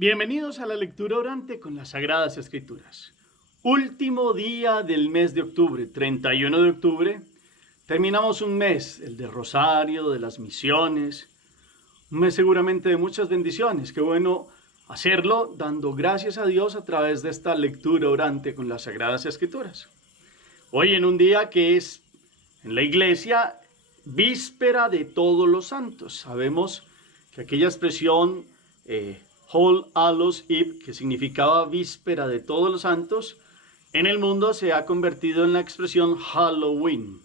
Bienvenidos a la lectura orante con las Sagradas Escrituras. Último día del mes de octubre, 31 de octubre. Terminamos un mes, el de Rosario, de las misiones. Un mes seguramente de muchas bendiciones. Qué bueno hacerlo dando gracias a Dios a través de esta lectura orante con las Sagradas Escrituras. Hoy en un día que es en la iglesia víspera de todos los santos. Sabemos que aquella expresión All Hallows Eve, que significaba víspera de todos los santos, en el mundo se ha convertido en la expresión Halloween,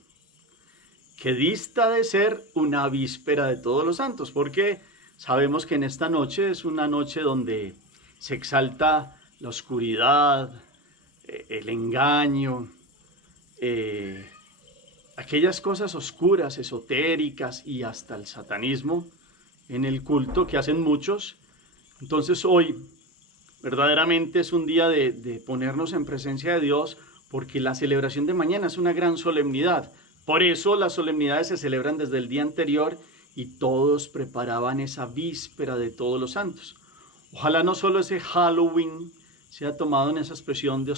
que dista de ser una víspera de todos los santos, porque sabemos que en esta noche es una noche donde se exalta la oscuridad, el engaño, aquellas cosas oscuras, esotéricas y hasta el satanismo en el culto que hacen muchos. Entonces hoy verdaderamente es un día de ponernos en presencia de Dios, porque la celebración de mañana es una gran solemnidad. Por eso las solemnidades se celebran desde el día anterior y todos preparaban esa víspera de todos los santos. Ojalá no solo ese Halloween sea tomado en esa expresión de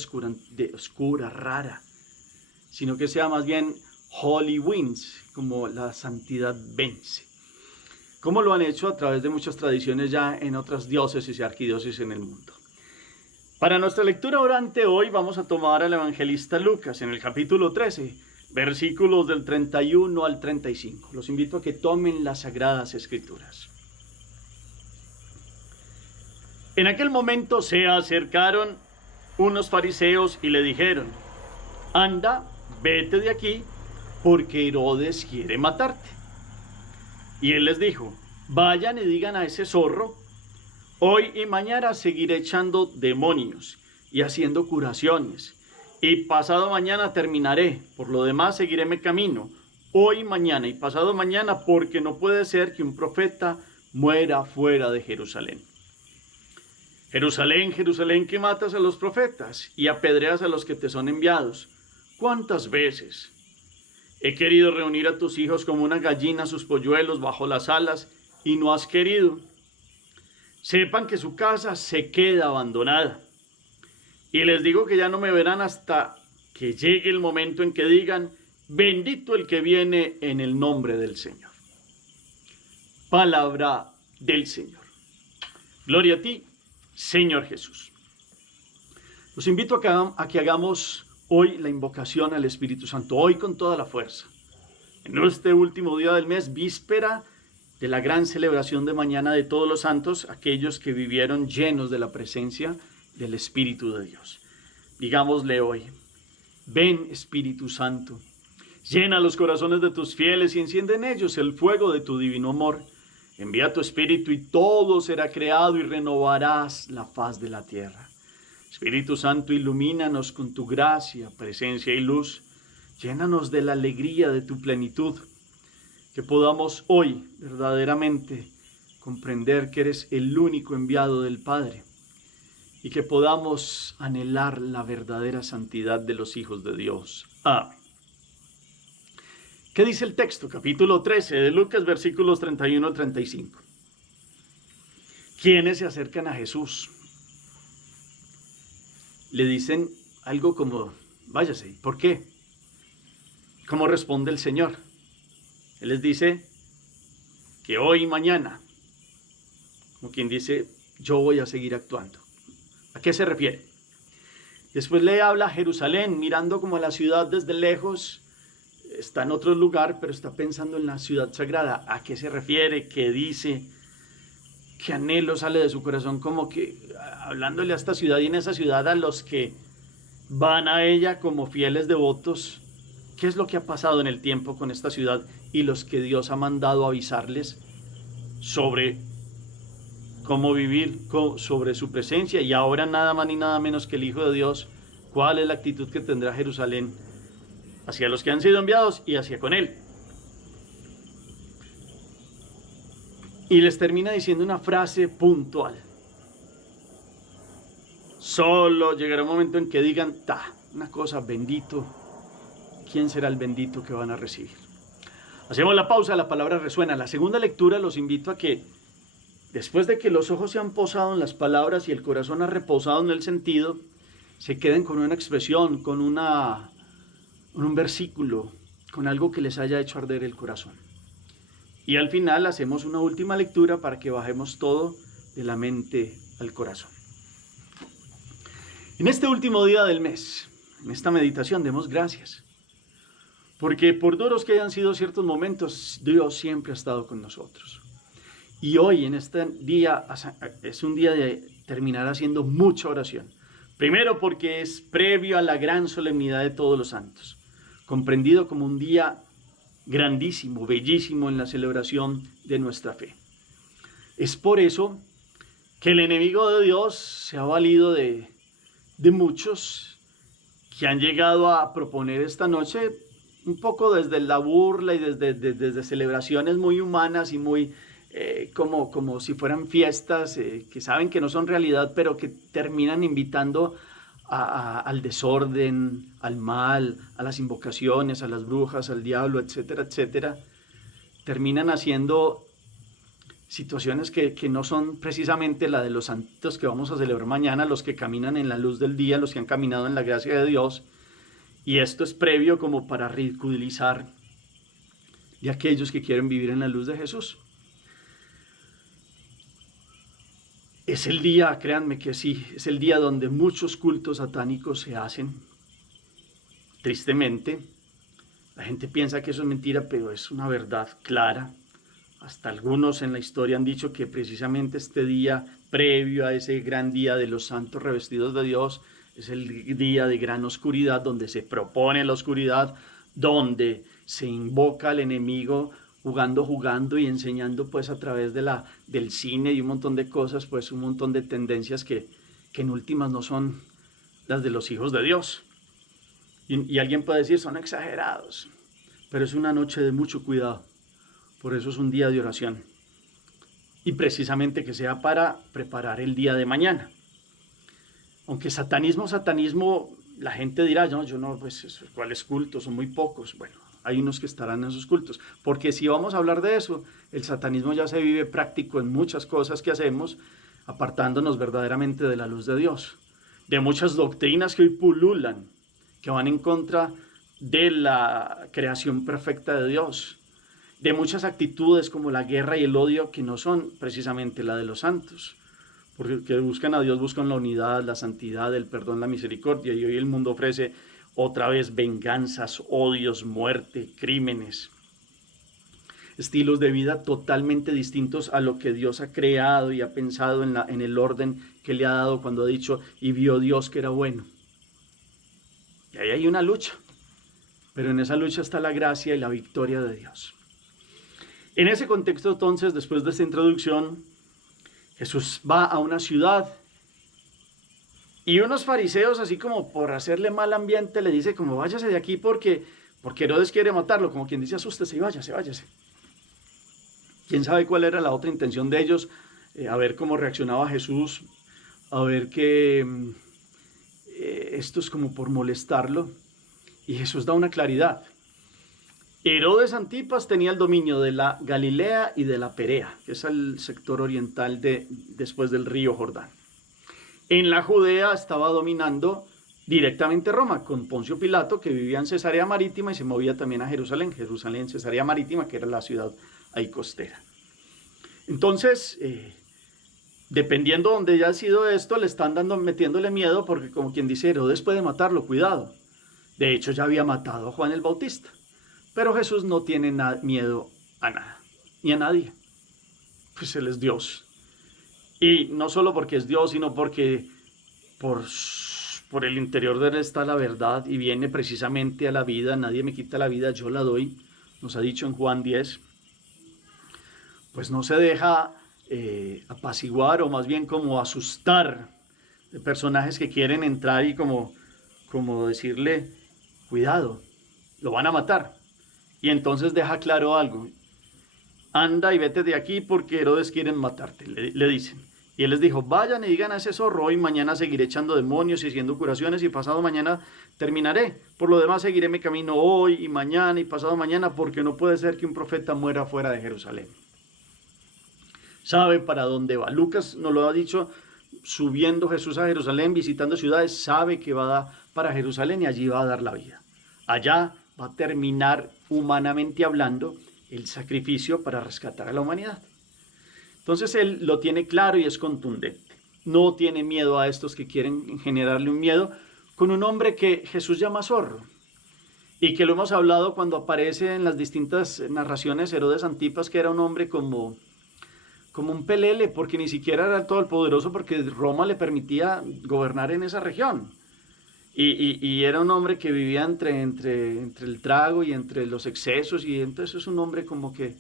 oscura, rara, sino que sea más bien Holy Wins, como la santidad vence, como lo han hecho a través de muchas tradiciones ya en otras diócesis y arquidiócesis en el mundo. Para nuestra lectura orante hoy vamos a tomar al evangelista Lucas en el capítulo 13, versículos del 31 al 35. Los invito a que tomen las Sagradas Escrituras. En aquel momento se acercaron unos fariseos y le dijeron: anda, vete de aquí, porque Herodes quiere matarte. Y él les dijo: vayan y digan a ese zorro, hoy y mañana seguiré echando demonios y haciendo curaciones, y pasado mañana terminaré, por lo demás seguiré mi camino, hoy, mañana y pasado mañana, porque no puede ser que un profeta muera fuera de Jerusalén. Jerusalén, Jerusalén, que matas a los profetas y apedreas a los que te son enviados. ¿Cuántas veces he querido reunir a tus hijos como una gallina sus polluelos bajo las alas, y no has querido? Sepan que su casa se queda abandonada. Y les digo que ya no me verán hasta que llegue el momento en que digan: bendito el que viene en el nombre del Señor. Palabra del Señor. Gloria a ti, Señor Jesús. Los invito a que hagamos hoy la invocación al Espíritu Santo, hoy con toda la fuerza. En este último día del mes, víspera de la gran celebración de mañana de todos los santos, aquellos que vivieron llenos de la presencia del Espíritu de Dios. Digámosle hoy: ven, Espíritu Santo, llena los corazones de tus fieles y enciende en ellos el fuego de tu divino amor. Envía tu Espíritu y todo será creado y renovarás la faz de la tierra. Espíritu Santo, ilumínanos con tu gracia, presencia y luz. Llénanos de la alegría de tu plenitud. Que podamos hoy verdaderamente comprender que eres el único enviado del Padre. Y que podamos anhelar la verdadera santidad de los hijos de Dios. Amén. ¿Qué dice el texto? Capítulo 13 de Lucas, versículos 31 al 35. ¿Quiénes se acercan a Jesús? Le dicen algo como: váyase. ¿Por qué? ¿Cómo responde el Señor? Él les dice que hoy y mañana, como quien dice, yo voy a seguir actuando. ¿A qué se refiere? Después le habla a Jerusalén, mirando como a la ciudad desde lejos. Está en otro lugar, pero está pensando en la ciudad sagrada. ¿A qué se refiere? ¿Qué dice? ¿Qué anhelo sale de su corazón? Como que hablándole a esta ciudad, y en esa ciudad a los que van a ella como fieles devotos. ¿Qué es lo que ha pasado en el tiempo con esta ciudad y los que Dios ha mandado avisarles sobre cómo vivir sobre su presencia? Y ahora nada más ni nada menos que el Hijo de Dios. ¿Cuál es la actitud que tendrá Jerusalén hacia los que han sido enviados y hacia con él? Y les termina diciendo una frase puntual. Solo llegará un momento en que digan: una cosa, bendito. ¿Quién será el bendito que van a recibir? Hacemos la pausa, la palabra resuena. La segunda lectura los invito a que después de que los ojos se han posado en las palabras y el corazón ha reposado en el sentido, se queden con una expresión, con un versículo, con algo que les haya hecho arder el corazón. Y al final hacemos una última lectura para que bajemos todo de la mente al corazón. En este último día del mes, en esta meditación, demos gracias. Porque por duros que hayan sido ciertos momentos, Dios siempre ha estado con nosotros. Y hoy, en este día, es un día de terminar haciendo mucha oración. Primero porque es previo a la gran solemnidad de todos los santos, comprendido como un día grandísimo, bellísimo en la celebración de nuestra fe. Es por eso que el enemigo de Dios se ha valido de muchos que han llegado a proponer esta noche un poco desde la burla y desde celebraciones muy humanas y muy como si fueran fiestas que saben que no son realidad, pero que terminan invitando al desorden, al mal, a las invocaciones, a las brujas, al diablo, etcétera, etcétera. Terminan haciendo situaciones que no son precisamente la de los santos que vamos a celebrar mañana, los que caminan en la luz del día, los que han caminado en la gracia de Dios. Y esto es previo como para ridiculizar de aquellos que quieren vivir en la luz de Jesús. Es el día, créanme que sí, es el día donde muchos cultos satánicos se hacen. Tristemente, la gente piensa que eso es mentira, pero es una verdad clara. Hasta algunos en la historia han dicho que precisamente este día, previo a ese gran día de los santos revestidos de Dios, es el día de gran oscuridad, donde se propone la oscuridad, donde se invoca al enemigo jugando y enseñando pues a través del cine y un montón de cosas, pues un montón de tendencias que en últimas no son las de los hijos de Dios. Y alguien puede decir, son exagerados, pero es una noche de mucho cuidado. Por eso es un día de oración. Y precisamente que sea para preparar el día de mañana. Aunque satanismo, la gente dirá, no, yo no, pues, ¿cuáles cultos? Son muy pocos. Bueno, hay unos que estarán en esos cultos. Porque si vamos a hablar de eso, el satanismo ya se vive práctico en muchas cosas que hacemos, apartándonos verdaderamente de la luz de Dios. De muchas doctrinas que hoy pululan, que van en contra de la creación perfecta de Dios. De muchas actitudes como la guerra y el odio que no son precisamente la de los santos. Porque que buscan a Dios, buscan la unidad, la santidad, el perdón, la misericordia. Y hoy el mundo ofrece otra vez venganzas, odios, muerte, crímenes. Estilos de vida totalmente distintos a lo que Dios ha creado y ha pensado en el orden que le ha dado cuando ha dicho, y vio Dios que era bueno. Y ahí hay una lucha. Pero en esa lucha está la gracia y la victoria de Dios. En ese contexto, entonces, después de esta introducción, Jesús va a una ciudad y unos fariseos, así como por hacerle mal ambiente, le dice como váyase de aquí porque Herodes quiere matarlo, como quien dice asústese y váyase. ¿Quién sabe cuál era la otra intención de ellos? A ver cómo reaccionaba Jesús, a ver que esto es como por molestarlo. Y Jesús da una claridad. Herodes Antipas tenía el dominio de la Galilea y de la Perea, que es el sector oriental después del río Jordán. En la Judea estaba dominando directamente Roma, con Poncio Pilato, que vivía en Cesarea Marítima y se movía también a Jerusalén, Cesarea Marítima, que era la ciudad ahí costera. Entonces, dependiendo de donde haya sido esto, le están metiéndole miedo, porque como quien dice, Herodes puede matarlo, cuidado. De hecho, ya había matado a Juan el Bautista. Pero Jesús no tiene miedo a nada, ni a nadie. Pues Él es Dios. Y no solo porque es Dios, sino porque por el interior de Él está la verdad y viene precisamente a la vida. Nadie me quita la vida, yo la doy. Nos ha dicho en Juan 10. Pues no se deja apaciguar o más bien como asustar de personajes que quieren entrar y como decirle, cuidado, lo van a matar. Y entonces deja claro algo. Anda y vete de aquí porque Herodes quieren matarte, le dicen. Y él les dijo, vayan y digan a ese zorro, hoy mañana seguiré echando demonios y haciendo curaciones y pasado mañana terminaré. Por lo demás seguiré mi camino hoy y mañana y pasado mañana porque no puede ser que un profeta muera fuera de Jerusalén. sabe para dónde va. Lucas nos lo ha dicho, subiendo Jesús a Jerusalén, visitando ciudades, sabe que va para Jerusalén y allí va a dar la vida. Allá va a terminar, humanamente hablando, el sacrificio para rescatar a la humanidad. Entonces él lo tiene claro y es contundente. No tiene miedo a estos que quieren generarle un miedo con un hombre que Jesús llama zorro. Y que lo hemos hablado cuando aparece en las distintas narraciones Herodes Antipas, que era un hombre como un pelele, porque ni siquiera era todo el poderoso, porque Roma le permitía gobernar en esa región. Y era un hombre que vivía entre el trago y entre los excesos, y entonces es un hombre como que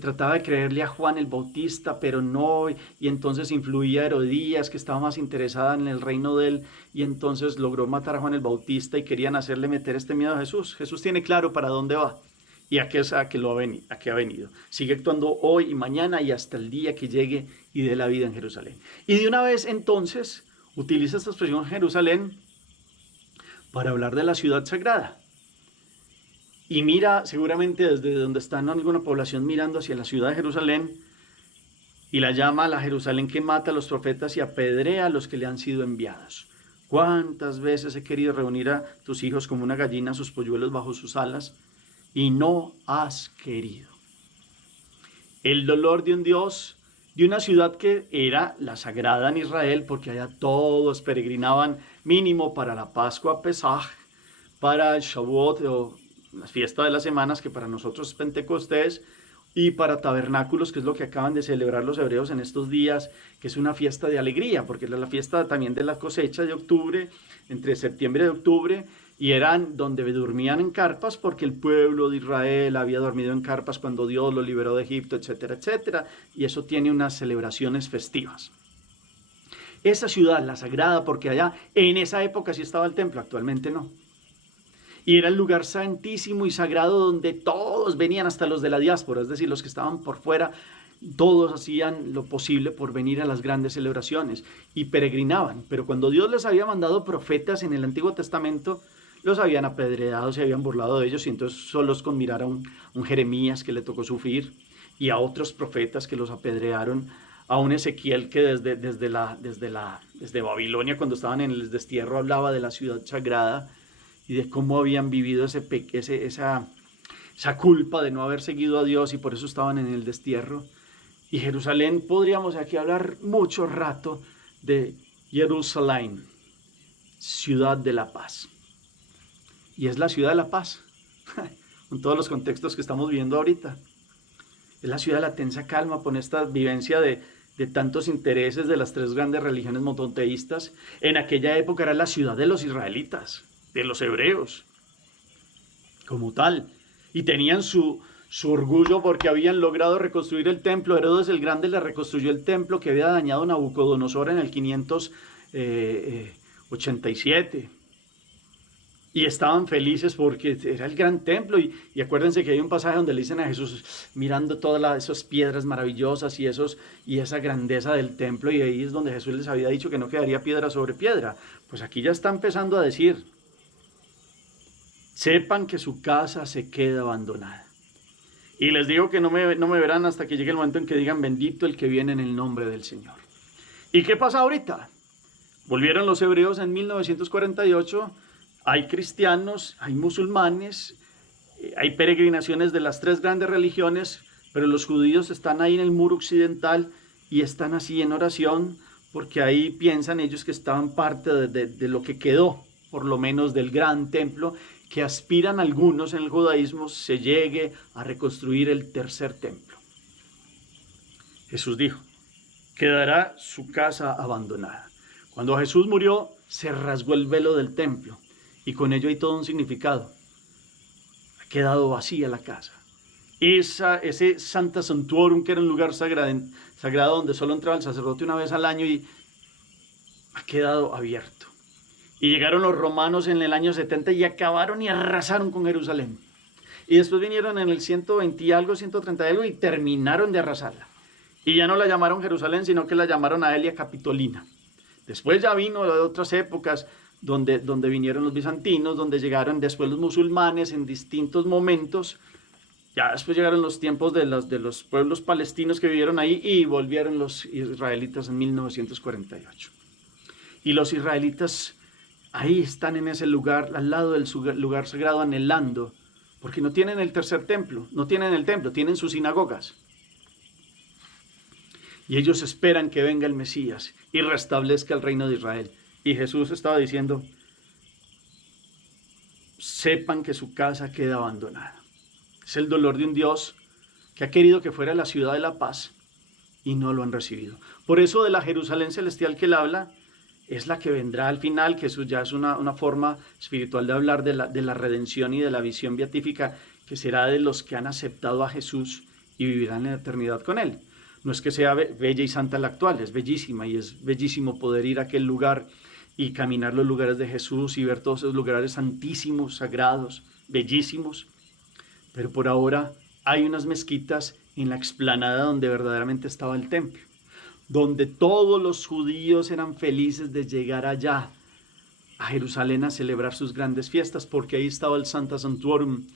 trataba de creerle a Juan el Bautista, pero no, y entonces influía a Herodías, que estaba más interesada en el reino de él, y entonces logró matar a Juan el Bautista y querían hacerle meter este miedo a Jesús. Jesús tiene claro para dónde va y a qué ha venido. Sigue actuando hoy y mañana y hasta el día que llegue y dé la vida en Jerusalén. Y de una vez entonces utiliza esta expresión Jerusalén para hablar de la ciudad sagrada. Y mira, seguramente desde donde está en alguna población mirando hacia la ciudad de Jerusalén, y la llama la Jerusalén que mata a los profetas y apedrea a los que le han sido enviados. ¿Cuántas veces he querido reunir a tus hijos como una gallina sus polluelos bajo sus alas, y no has querido? El dolor de un Dios, de una ciudad que era la sagrada en Israel, porque allá todos peregrinaban mínimo para la Pascua, Pesaj, para el Shavuot o la fiesta de las semanas, que para nosotros es Pentecostés, y para tabernáculos, que es lo que acaban de celebrar los hebreos en estos días, que es una fiesta de alegría, porque es la fiesta también de la cosecha de octubre, entre septiembre y octubre, y eran donde dormían en carpas, porque el pueblo de Israel había dormido en carpas cuando Dios lo liberó de Egipto, etcétera, etcétera, y eso tiene unas celebraciones festivas. Esa ciudad, la sagrada, porque allá en esa época sí estaba el templo, actualmente no. Y era el lugar santísimo y sagrado donde todos venían, hasta los de la diáspora, es decir, los que estaban por fuera, todos hacían lo posible por venir a las grandes celebraciones y peregrinaban. Pero cuando Dios les había mandado profetas en el Antiguo Testamento, los habían apedreado, se habían burlado de ellos, y entonces solos con mirar a un Jeremías que le tocó sufrir, y a otros profetas que los apedrearon, a un Ezequiel que desde Babilonia, cuando estaban en el destierro, hablaba de la ciudad sagrada y de cómo habían vivido esa culpa de no haber seguido a Dios, y por eso estaban en el destierro. Y Jerusalén, podríamos aquí hablar mucho rato de Jerusalén, ciudad de la paz. Y es la ciudad de la paz, con todos los contextos que estamos viendo ahorita. Es la ciudad de la tensa calma, con esta vivencia de tantos intereses de las tres grandes religiones monoteístas. En aquella época era la ciudad de los israelitas, de los hebreos, como tal. Y tenían su orgullo porque habían logrado reconstruir el templo. Herodes el Grande le reconstruyó el templo que había dañado Nabucodonosor en el 587. Y estaban felices porque era el gran templo. Y acuérdense que hay un pasaje donde le dicen a Jesús, mirando todas esas piedras maravillosas y esa grandeza del templo, y ahí es donde Jesús les había dicho que no quedaría piedra sobre piedra. Pues aquí ya está empezando a decir, sepan que su casa se queda abandonada. Y les digo que no me verán hasta que llegue el momento en que digan, bendito el que viene en el nombre del Señor. ¿Y qué pasa ahorita? Volvieron los hebreos en 1948, hay cristianos, hay musulmanes, hay peregrinaciones de las tres grandes religiones, pero los judíos están ahí en el muro occidental y están así en oración, porque ahí piensan ellos que estaban parte de lo que quedó, por lo menos del gran templo, que aspiran algunos en el judaísmo se llegue a reconstruir el tercer templo. Jesús dijo, quedará su casa abandonada. Cuando Jesús murió, se rasgó el velo del templo, y con ello hay todo un significado. Ha quedado vacía la casa. Ese Sancta Sanctorum, que era un lugar sagrado donde solo entraba el sacerdote una vez al año, y ha quedado abierto. Y llegaron los romanos en el año 70 y acabaron y arrasaron con Jerusalén. Y después vinieron en el 120 y algo, 130 y algo, y terminaron de arrasarla. Y ya no la llamaron Jerusalén, sino que la llamaron Aelia Capitolina. Después ya vino de otras épocas donde vinieron los bizantinos, donde llegaron después los musulmanes en distintos momentos. Ya después llegaron los tiempos de los pueblos palestinos que vivieron ahí y volvieron los israelitas en 1948. Y los israelitas ahí están en ese lugar, al lado del lugar sagrado, anhelando, porque no tienen el tercer templo, no tienen el templo, tienen sus sinagogas. Y ellos esperan que venga el Mesías y restablezca el reino de Israel. Y Jesús estaba diciendo, sepan que su casa queda abandonada. Es el dolor de un Dios que ha querido que fuera la ciudad de la paz y no lo han recibido. Por eso de la Jerusalén celestial que él habla, es la que vendrá al final, que eso ya es una forma espiritual de hablar de la redención y de la visión beatífica, que será de los que han aceptado a Jesús y vivirán en la eternidad con él. No es que sea bella y santa la actual, es bellísima y es bellísimo poder ir a aquel lugar y caminar los lugares de Jesús y ver todos esos lugares santísimos, sagrados, bellísimos. Pero por ahora hay unas mezquitas en la explanada donde verdaderamente estaba el templo, donde todos los judíos eran felices de llegar allá, a Jerusalén, a celebrar sus grandes fiestas, porque ahí estaba el Sancta Sanctorum,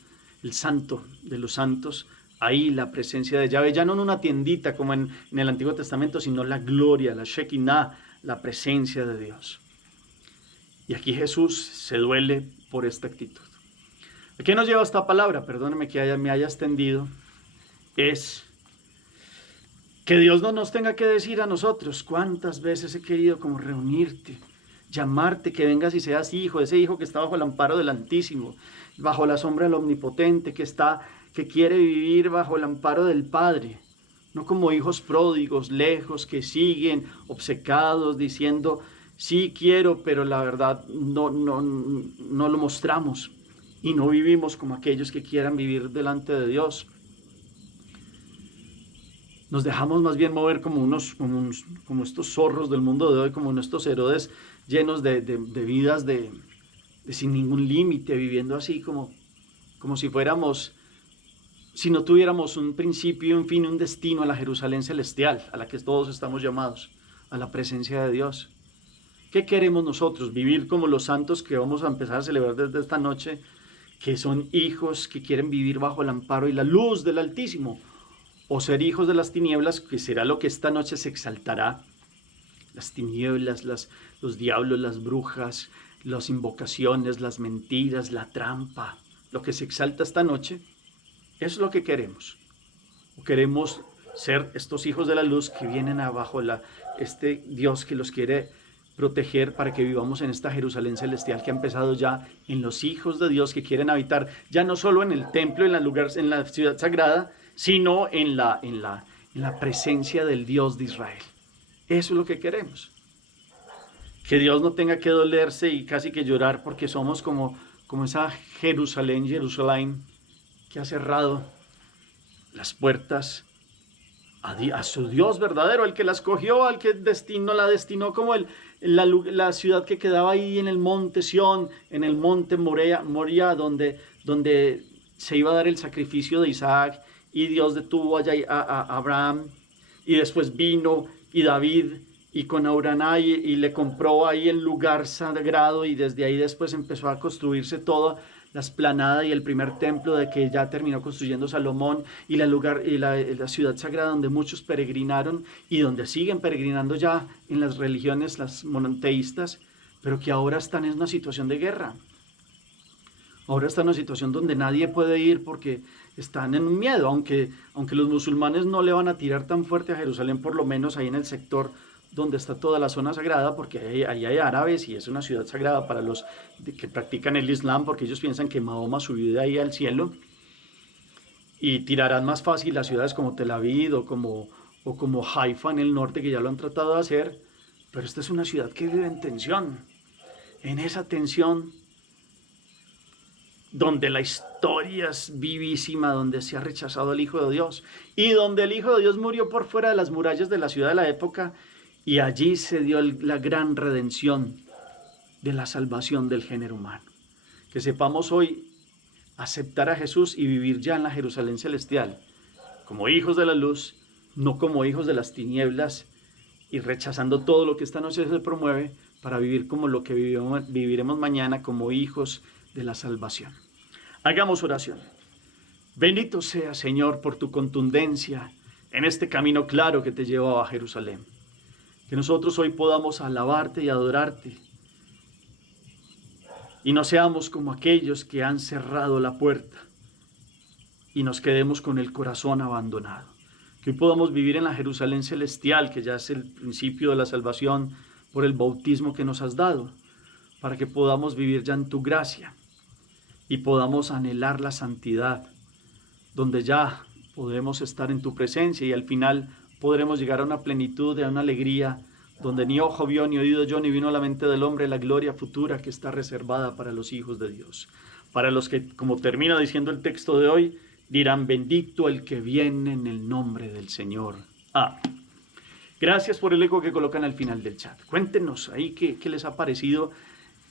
el santo de los santos, ahí la presencia de Yahvé, ya no en una tiendita como en el Antiguo Testamento, sino la gloria, la Shekinah, la presencia de Dios. Y aquí Jesús se duele por esta actitud. ¿A qué nos lleva esta palabra? Perdóneme que me haya extendido. Es que Dios no nos tenga que decir a nosotros cuántas veces he querido como reunirte, llamarte, que vengas y seas hijo, ese hijo que está bajo el amparo del Altísimo, bajo la sombra del Omnipotente, que quiere vivir bajo el amparo del Padre, no como hijos pródigos, lejos, que siguen obcecados, diciendo, sí quiero, pero la verdad no lo mostramos y no vivimos como aquellos que quieran vivir delante de Dios. Nos dejamos más bien mover como estos zorros del mundo de hoy, como nuestros Herodes llenos de vidas sin ningún límite, viviendo así como si fuéramos, si no tuviéramos un principio, un fin, un destino a la Jerusalén celestial, a la que todos estamos llamados, a la presencia de Dios. ¿Qué queremos nosotros? Vivir como los santos que vamos a empezar a celebrar desde esta noche, que son hijos que quieren vivir bajo el amparo y la luz del Altísimo, o ser hijos de las tinieblas, que será lo que esta noche se exaltará. Las tinieblas, los diablos, las brujas, las invocaciones, las mentiras, la trampa, lo que se exalta esta noche, eso es lo que queremos. O queremos ser estos hijos de la luz que vienen abajo, este Dios que los quiere proteger para que vivamos en esta Jerusalén celestial que ha empezado ya en los hijos de Dios que quieren habitar, ya no solo en el templo, en la ciudad sagrada, sino en la presencia del Dios de Israel. Eso es lo que queremos. Que Dios no tenga que dolerse y casi que llorar porque somos como esa Jerusalén que ha cerrado las puertas a su Dios verdadero, al que la escogió, al que la destinó como la ciudad que quedaba ahí en el monte Sión, en el monte Moria, donde se iba a dar el sacrificio de Isaac, y Dios detuvo allá a Abraham, y después vino y David y con Arauna y le compró ahí el lugar sagrado, y desde ahí después empezó a construirse toda la explanada y el primer templo de que ya terminó construyendo Salomón, y la ciudad sagrada donde muchos peregrinaron y donde siguen peregrinando ya en las religiones, las monoteístas, pero que ahora están en una situación de guerra. Ahora está en una situación donde nadie puede ir porque están en un miedo, aunque los musulmanes no le van a tirar tan fuerte a Jerusalén, por lo menos ahí en el sector donde está toda la zona sagrada, porque ahí hay árabes y es una ciudad sagrada para los que practican el Islam, porque ellos piensan que Mahoma subió de ahí al cielo, y tirarán más fácil las ciudades como Tel Aviv o como Haifa en el norte, que ya lo han tratado de hacer, pero esta es una ciudad que vive en tensión, en esa tensión donde la historia es vivísima, donde se ha rechazado el Hijo de Dios y donde el Hijo de Dios murió por fuera de las murallas de la ciudad de la época, y allí se dio la gran redención de la salvación del género humano. Que sepamos hoy aceptar a Jesús y vivir ya en la Jerusalén celestial, como hijos de la luz, no como hijos de las tinieblas, y rechazando todo lo que esta noche se promueve para vivir como lo que viviremos mañana, como hijos de la salvación. Hagamos oración. Bendito sea, Señor, por tu contundencia en este camino claro que te lleva a Jerusalén. Que nosotros hoy podamos alabarte y adorarte y no seamos como aquellos que han cerrado la puerta y nos quedemos con el corazón abandonado. Que hoy podamos vivir en la Jerusalén celestial, que ya es el principio de la salvación por el bautismo que nos has dado, para que podamos vivir ya en tu gracia y podamos anhelar la santidad, donde ya podremos estar en tu presencia y al final podremos llegar a una plenitud, a una alegría, donde ni ojo vio, ni oído yo, ni vino a la mente del hombre la gloria futura que está reservada para los hijos de Dios. Para los que, como termina diciendo el texto de hoy, dirán: bendito el que viene en el nombre del Señor. Amén. Gracias por el eco que colocan al final del chat. Cuéntenos ahí qué les ha parecido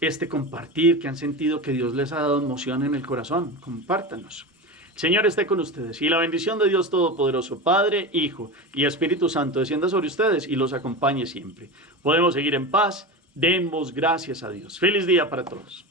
este compartir, que han sentido que Dios les ha dado emoción en el corazón. Compártanos. El Señor esté con ustedes y la bendición de Dios Todopoderoso, Padre, Hijo y Espíritu Santo descienda sobre ustedes y los acompañe siempre. Podemos seguir en paz. Demos gracias a Dios. Feliz día para todos.